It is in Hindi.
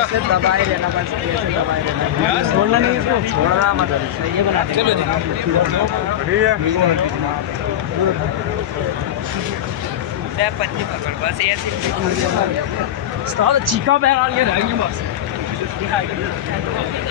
ऐसे दबाए रहना बस, ऐसे दबाए रहना, छोड़ना नहीं इसको, छोड़ना मत, ये बना दे। चलो जी पंजी पकड़ बस ऐसे चीका बैग आ गया रहेंगे बस।